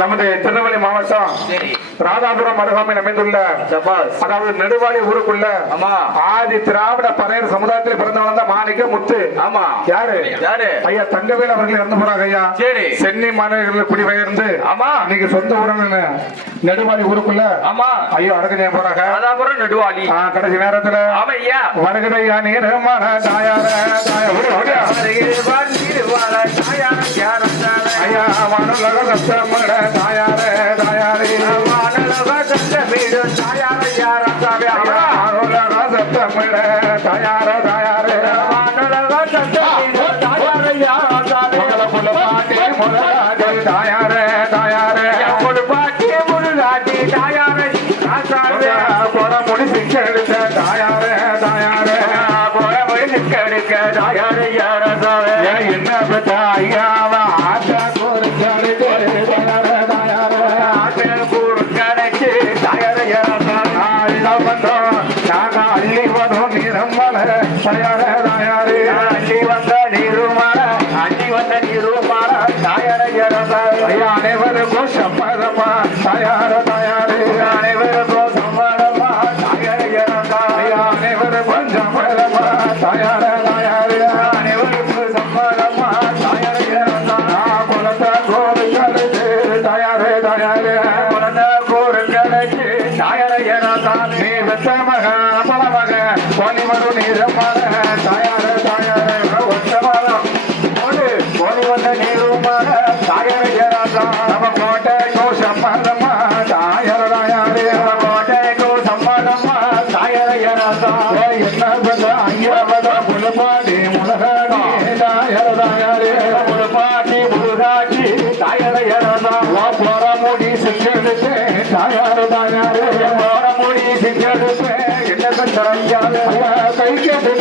நமது திருநெல்வேலி மாவட்டம் ராதாபுரம் அருகாமையில் அமைந்துள்ள அதாவது நெடுவாளி ஊருக்குள்ள ஆதி திராவிட பறையர் சமுதாயத்தில் பிறந்த வந்த மாணிக்க முத்து. ஆமா, யாரு யாரு ஐயா தங்கவேல் அவர்கள் இறந்து போறாங்க ஐயா. சென்னை மாநகரில் குடிபெயர்ந்து ஆமா நீங்க சொந்த ஊரான நெடுவாளி ஊருக்குள்ள ஆமா ஐயா அடக்க போறாங்க. ராதாபுரம் நெடுவாளி கடைசி நேரத்துல வருகையா நீரமான தாயார ஐயா வானலக கஷ்டமட தாயார தாயாரே வானலக கஷ்டமீடு தாயார யாரே வானலக சத்தமிட தாயார தாயாரே வானலக கஷ்டமீடு தாயார யாரே முல பாட்டி முலகாட்டி தாயார தாயாரே முழு பாட்டி முழுகாட்டி தாயாரை கொடமுடி சிக்கெடுக்க தாயார தாயாரே கொடமுடி சிக்கெடுக்க தாயார யாரே என்ன பெற்ற ஐயாவா ஆட்டா அனைவருக்கும் சம்மதமா தயார தயாரே அனைவருக்கும் சம்மதமா அனைவருக்கும் சம்மதமா தயார தயாரே அனைவருக்கும் சம்மதமா குழந்தை கோருங்களுக்கு தயாரே தயாரே குழந்தை கோருங்களுக்கு நீ வெத்த மக பல மக பொன்னிமரு நீரமாக தயார தயாரே ஒத்த மரம் பொன்னி வந்த நீருமாக தாயார நம்ம கோட்டைக்கோ சம்மதமா தாயார தாயாரே கோட்டைக்கோ சம்மதமா தாயார என்ன பண்ற ஐயாவத முழுபாடி முழுகாடி தாயார தாயாரே முழுபாட்டி முழுகாட்டி தாயார போற முடி செஞ்செடுத்து தாயார தாயாரே போற முடி செஞ்செடுத்து என்ன பண்ற ஐயா கை கேட்டு